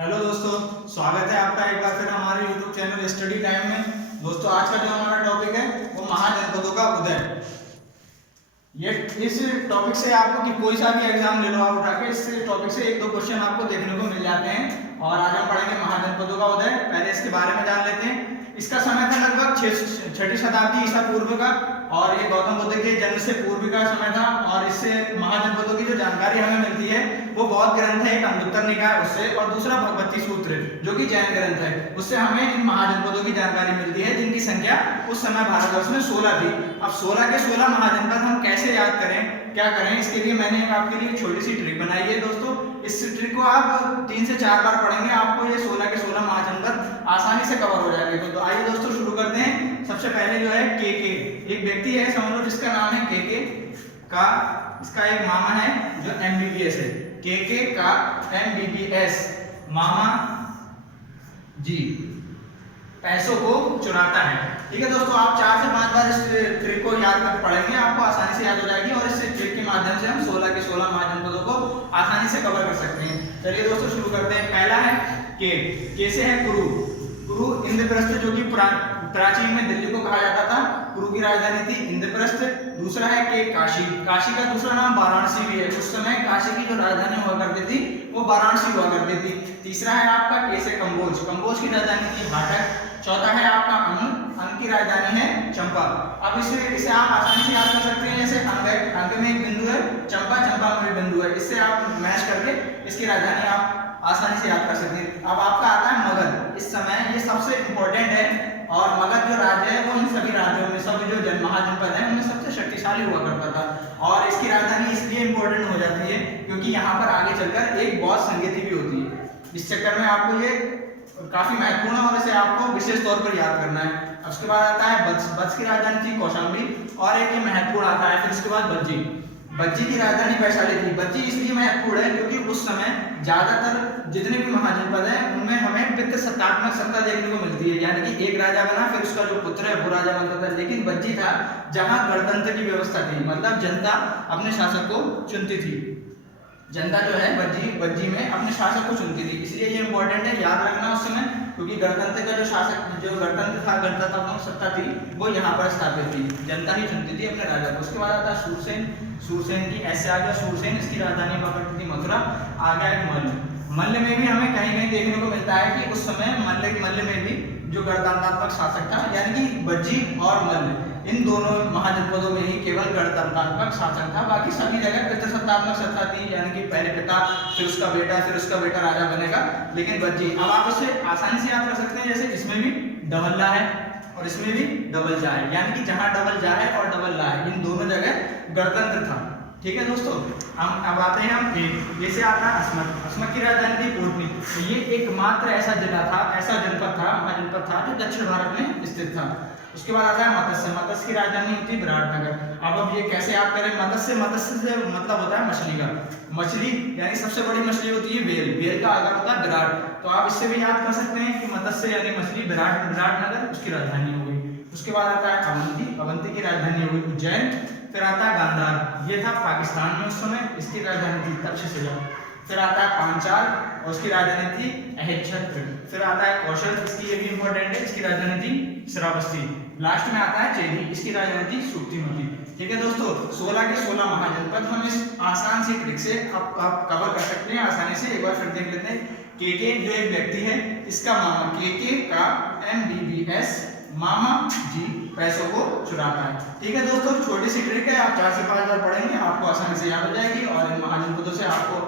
Hello दोस्तों, स्वागत है आपका एक बार फिर हमारे YouTube चैनल स्टडी टाइम में। दोस्तों, आज का जो हमारा टॉपिक है वो महाजनपदों का उदय। ये इस टॉपिक से आपको कि कोई सा भी एग्जाम ले लो आप उठा के, इस टॉपिक से एक दो क्वेश्चन आपको देखने को मिल जाते हैं। और आज हम पढ़ेंगे महाजनपदों का उदय। पहले इसके बारे में जान लेते हैं। इसका समय था लगभग 6वीं शताब्दी ईसा पूर्व का, और ये गौतम बुद्ध के जन्म से पूर्व का समय था। और इससे महाजनपदों की जो जानकारी हमें मिलती है वो बौद्ध ग्रंथ है एक अंगुत्तर निकाय उससे, और दूसरा भगवती सूत्र जो कि जैन ग्रंथ है उससे हमें इन महाजनपदों की जानकारी मिलती है, जिनकी संख्या उस समय भारतवर्ष में 16 थी। अब 16 के 16 महाजनपद हम कैसे याद करें, क्या करें, इसके लिए मैंने आपके लिए छोटी सी ट्रिक बनाई है। दोस्तों, इस ट्रिक को आप 3 से 4 बार पढ़ेंगे, आपको ये 16 के 16 महाजनपद आसानी से कवर हो जाएंगे। तो आइए दोस्तों शुरू करते हैं। सबसे पहले जो है के एक व्यक्ति है, समझ लो, जिसका नाम है के का, इसका एक मामा है जो एमबीबीएस है। के का एमबीबीएस मामा जी पैसों को चुराता है। ठीक है दोस्तों, आप 4 से 5 बार इस ट्रिक को याद कर पढ़ेंगे, आपको आसानी से याद हो जाएगी, और इस ट्रिक के माध्यम से हम 16 के 16 महाजनपदों को आसानी से कवर कर सकते हैं। चलिए दोस्तों शुरू करते हैं। पहला है के से है कुरु। कुरु इंद्रप्रस्थ, जो कि प्राचीन में दिल्ली को कहा जाता था। कुरु की राजधानी थी इंद्रप्रस्थ। दूसरा है के काशी। काशी का दूसरा नाम वाराणसी भी है। उस समय काशी की जो राजधानी हुआ करती थी वो वाराणसी हुआ करती थी। तीसरा है आपका के से कंबोज। कंबोज की राजधानी थी हाटक। चौथा है आपका अंग की राजधानी है चंपा। अब इसे आप आसानी से याद कर सकते हैं, जैसे अंग में एक बिंदु है, चंपा में बिंदु है, इससे आप मैच करके इसकी राजधानी आप आसानी से याद कर सकते हैं। अब आपका आता है मगध। इस समय ये सबसे इंपॉर्टेंट है, और मगध जो राज्य है वो इन सभी राज्यों में, सभी जो महाजनपद है उनमें सबसे शक्तिशाली हुआ करता था। और इसकी राजधानी इसलिए इंपॉर्टेंट हो जाती है क्योंकि यहाँ पर आगे चलकर एक बौद्ध संगति भी होती है। इस चक्कर में आपको ये काफी महत्वपूर्ण है और इसे आपको विशेष तौर पर याद करना है। उसके बाद आता है बत्स की राजधानी थी कौशाम्बी, और एक ये महत्वपूर्ण आता है फिर उसके बाद बज्जी। बज्जी की राजधानी वैशाली थी। बज्जी इसलिए महत्वपूर्ण है क्योंकि उस समय ज्यादातर जितने भी महाजनपद हैं उनमें हमें पितृसत्तात्मक सत्ता देखने को मिलती है, यानी कि एक राजा बना फिर उसका जो पुत्र है वो राजा बनता था। लेकिन बज्जी था जहां गणतंत्र की व्यवस्था थी, मतलब जनता अपने शासक को चुनती थी। जनता जो है बज्जी में अपने शासक को चुनती थी, इसलिए ये इंपॉर्टेंट है याद रखना उस समय, क्योंकि गणतंत्र का जो शासक, जो गणतंत्र था, गणतंत्रात्मक सत्ता थी, वो यहाँ पर स्थापित थी, जनता ही चुनती थी अपने राजा को। उसके बाद आता है सूरसेन। सूरसेन की ऐसे आ गया सूरसेन, इसकी राजधानी हुआ करती थी मथुरा। आ गया एक मल्ल। मल्ल में भी हमें कहीं कहीं देखने को मिलता है कि उस समय मल्ल में भी जो गणतंत्रात्मक शासक था, यानी कि बज्जी और मल्ल, इन दोनों महाजनपदों में ही केवल गणतंत्रात्मक शासक था। बाकी सभी जगह पितृसत्तात्मक सत्ता थी, यानी कि पहले पिता फिर उसका बेटा राजा बनेगा। लेकिन बज्जी, अब आप इसे आसानी से याद कर सकते हैं, जैसे इसमें भी डबल ला है और इसमें भी डबल जा है, यानी कि जहां डबल जा है और डबल ला है इन दोनों जगह गणतंत्र था। ठीक है दोस्तों, हम अब आते हैं हम जैसे आता है अस्मक। अस्मक की राजधानी थी कोटनी। तो ये एकमात्र ऐसा जिला था, ऐसा जनपद था, महाजनपद था जो दक्षिण भारत में स्थित था। उसके बाद आता है मत्स्य। मत्स्य की राजधानी होती है विराटनगर। अब ये कैसे याद करें, मत्स्य से मतलब होता है मछली का। मछली यानी सबसे बड़ी मछली होती है वेल। वेल का आकार होता है विराट। तो आप इससे भी याद कर सकते हैं कि मत्स्य यानी मछली, विराटनगर उसकी राजधानी हो गई। उसके बाद आता है अवंती। अवंती की राजधानी हो गई उज्जैन। फिर आता है गांधार, ये था पाकिस्तान में उस समय, इसकी राजधानी थी तक्षशिला। फिर आता है पांचाल और उसकी राजधानी थी अहिच्छत्र। फिर आता है कौशल, इसकी ये भी इंपॉर्टेंट है, इसकी राजधानी थी श्रावस्ती। लास्ट में आता है चेदी, इसकी राजधानी थी सुक्तिमती। ठीक है दोस्तों, 16 के 16 महाजनपद हम इस आसान सी ट्रिक से आप कवर कर सकते हैं आसानी से। एक बार फिर देख लेते हैं। के जो एक व्यक्ति है, इसका मामा के का एमबीबीएस मामा जी पैसों को चुराता है। ठीक है दोस्तों, छोटी सी ट्रिक है, आप 4 से 5 बार पढ़ेंगे, आपको आसानी से याद हो जाएगी, और इन महाजनपदों से आपको